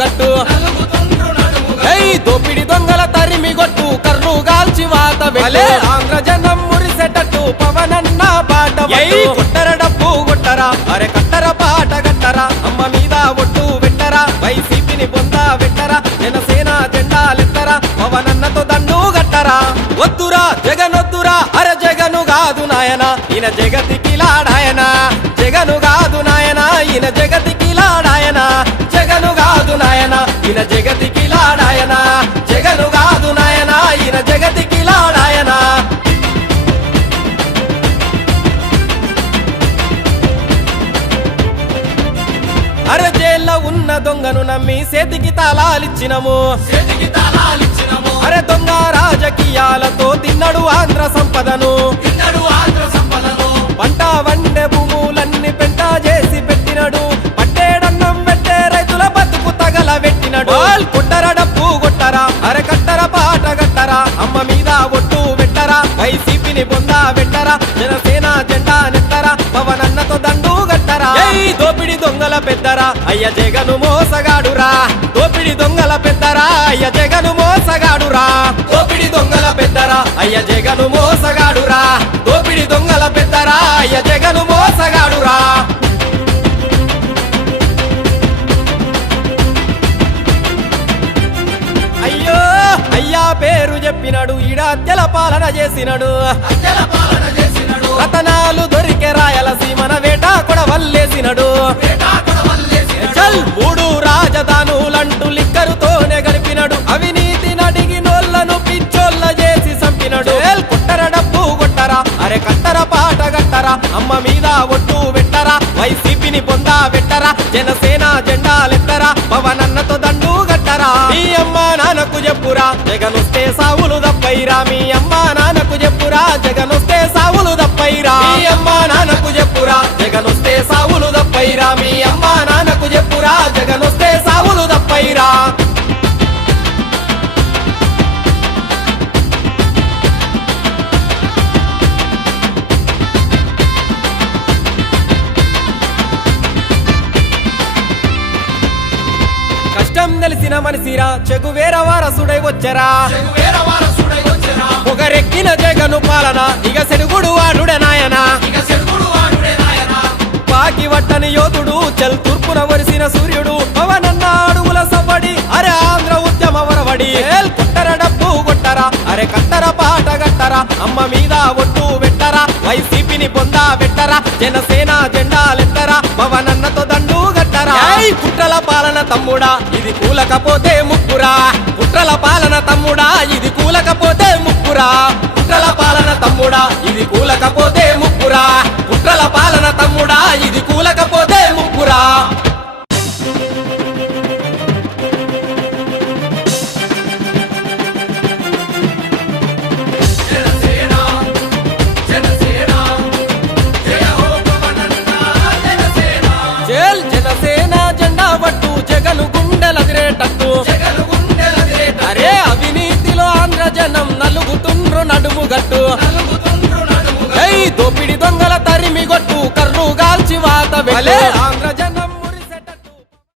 గట్టు దోపిడి దొంగల తరిమి గొట్టు కర్రు గాల్చి వాత వెలే ఆంధ్ర జనం మురిసేటట్టు పవనన్న పాట కొట్టర డబ్బు కొట్టరా అరే కట్టర పాట కట్టరా అమ్మ మీద ఒట్టు వెట్టరా వైసీపీని పొందా వెట్టరా జనసేన జెండాలెత్తరా పవనన్నతో దండు గట్టరా వద్దురా జగనొద్దురా అరే జగను కాదు నాయన ఈయన జగతికి లాడాయన జగను కాదు నాయన ఈయన జగతికి లాడాయన జగను కాదు నాయన ఈయన జగతికి లాడాయన జగను కాదు నాయన ఈయన జగతికి లాడాయన అరే జైల్లో ఉన్న దొంగను నమ్మి చేతికి తాళాలిచ్చినము అరే దొంగ రాజకీయాలతో తిన్నడు ఆంధ్ర సంపదను పంట వండే భూములన్నీ పెంట చేసి పెట్టినడు పట్టేడన్నం పెట్టే రైతుల బతుకు తగల పెట్టినడు కొట్టర డబ్బు కొట్టరా అరే కట్టర పాట కట్టరా అమ్మ మీద ఒట్టు పెట్టరా వైసీపీని పొందా పెట్టరా జనసేన జెండా నెత్తరా పవనన్నతో దండు గట్టరా దోపిడి దొంగల పెద్దరా అయ్య జగను మోసగాడురా దోపిడి దొంగల పెద్దరా అయ్య జగను మోసగాడురా దోపిడి దొంగల పెద్దరా అయ్య జగను మోసగాడురా దోపిడి దొంగల పెద్దరా అయ్య జగను మోసగాడురా అయ్యో అయ్యా పేరు చెప్పినడు ఈడ పాలన చేసినడు రతనాలు దొరికే రాయలసీమన వేట కూడా వల్లేసినడు చల్ మూడు రాజధానులంటూ లిక్కరుతోనే గడిపినడు అవినీతి నడిగినోళ్లను పిచ్చోళ్ళ చేసి చంపినడు కొట్టర డబ్బు కొట్టరా అరే కట్టర పాట కట్టరా అమ్మ మీద ఒట్టు పెట్టరా వైసీపీని పొందా పెట్టరా జనసేన జెండాలెత్తరా పవనన్నతో దండు గట్టరా మీ అమ్మ నాన్నకు చెప్పురా జగనొస్తే సావులు దప్పైరా మీ అమ్మ నాన్నకు చెప్పురా జగనొస్తే సావులు దప్పైరా మీ అమ్మ నాన్నకు చెప్పురా జగనొస్తే సావులు దప్పైరా మీ అమ్మ నాన్నకు చెప్పురా జగనొస్తే సావులు దప్పైరా కష్టం తెలిసిన మనిషిరా చెగువేర వారసుడై వచ్చరా పొగరెక్కిన జగను పాలన ఇక సెరుగుడు వాడుడే నాయన పాకి వట్టని యోధుడు చల్ తూర్పున వరిసిన సూర్యుడు పవనన్న అడుగుల సవ్వడి అరే ఆంధ్ర ఉద్యమ వరవడి కొట్టర డబ్బు కొట్టరా అరే కట్టర పాట కట్టరా అమ్మ మీద ఒట్టు పెట్టరా వైసీపీని పొందా పెట్టరా జనసేన జెండాలెత్తరా పవనన్నతో దండు గట్టరా కుట్రల పాలన తమ్ముడా ఇది కూలకపోతే ముక్కురా కుట్రల పాలన తమ్ముడా ఇది కూలకపోతే ముక్కురా కుట్రల పాలన తమ్ముడా ఇది కూలకపోతే ముక్కురా కుట్రల పాలన తమ్ముడా ఇది కూలకపోతే ముక్కురా జనసేన జెండా పట్టు జగను గుండెలదిరేటట్టు అరే అవినీతిలో ఆంధ్ర జనం నలుగుతుండ్రు నడుము గట్టు దోపిడి దొంగల తరిమి గొట్టు కర్రు గాల్చి వాత వెలే